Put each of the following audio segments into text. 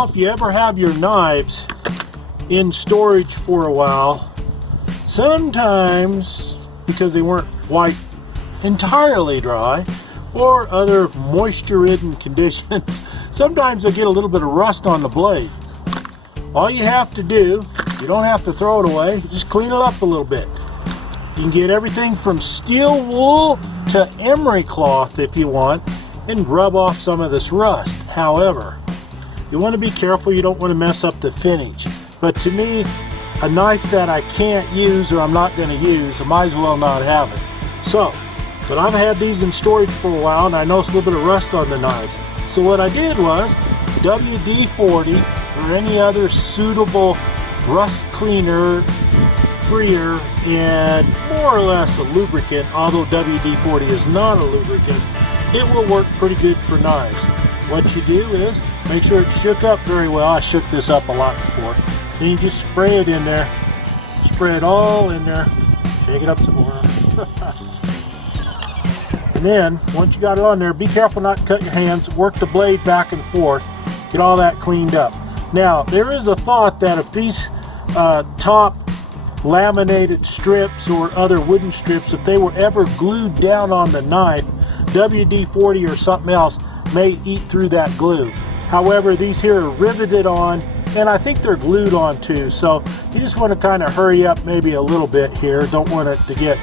Now, if you ever have your knives in storage for a while, sometimes because they weren't wiped entirely dry or other moisture-ridden conditions, sometimes they get a little bit of rust on the blade. All you have to do, you don't have to throw it away, just clean it up a little bit. You can get everything from steel wool to emery cloth if you want and rub off some of this rust. However, you want to be careful, you don't want to mess up the finish. But to me, a knife that I can't use or I'm not going to use, I might as well not have it. So, but I've had these in storage for a while and I noticed a little bit of rust on the knives. So what I did was WD-40 or any other suitable rust cleaner, freer, and more or less a lubricant, although WD-40 is not a lubricant, it will work pretty good for knives. What you do is make sure it's shook up very well. I shook this up a lot before. Then you just spray it in there. Spray it all in there. Shake it up some more. And then, once you got it on there, be careful not to cut your hands. Work the blade back and forth. Get all that cleaned up. Now, there is a thought that if these top laminated strips or other wooden strips, if they were ever glued down on the knife, WD-40 or something else may eat through that glue. However, these here are riveted on, and I think they're glued on too, so you just want to kind of hurry up maybe a little bit here. Don't want it to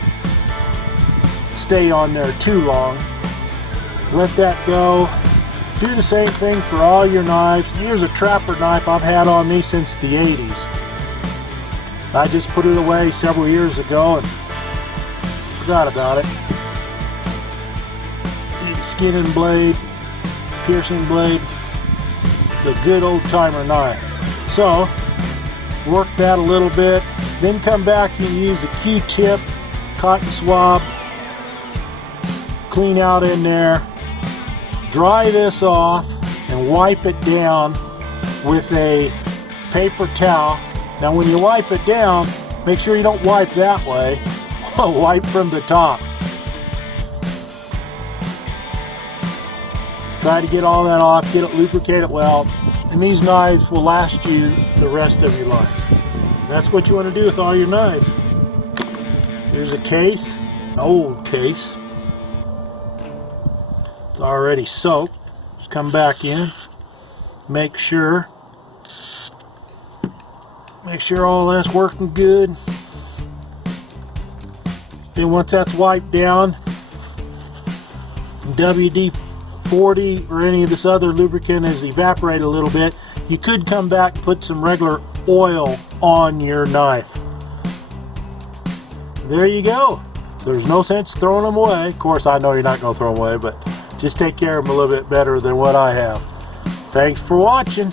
stay on there too long. Let that go. Do the same thing for all your knives. Here's a trapper knife I've had on me since the 80s. I just put it away several years ago and forgot about it. See the skinning blade, piercing blade. It's a good old timer knife. So, work that a little bit. Then come back and use a Q-tip, cotton swab. Clean out in there. Dry this off and wipe it down with a paper towel. Now when you wipe it down, make sure you don't wipe that way. Wipe from the top. Try to get all that off, get it lubricated well, and these knives will last you the rest of your life. That's what you want to do with all your knives. Here's a case, an old case. It's already soaked. Just come back in, make sure all that's working good. Then once that's wiped down, WD-40 or any of this other lubricant has evaporated a little bit, you could come back and put some regular oil on your knife. There you go. There's no sense throwing them away. Of course, I know you're not going to throw them away, but just take care of them a little bit better than what I have. Thanks for watching.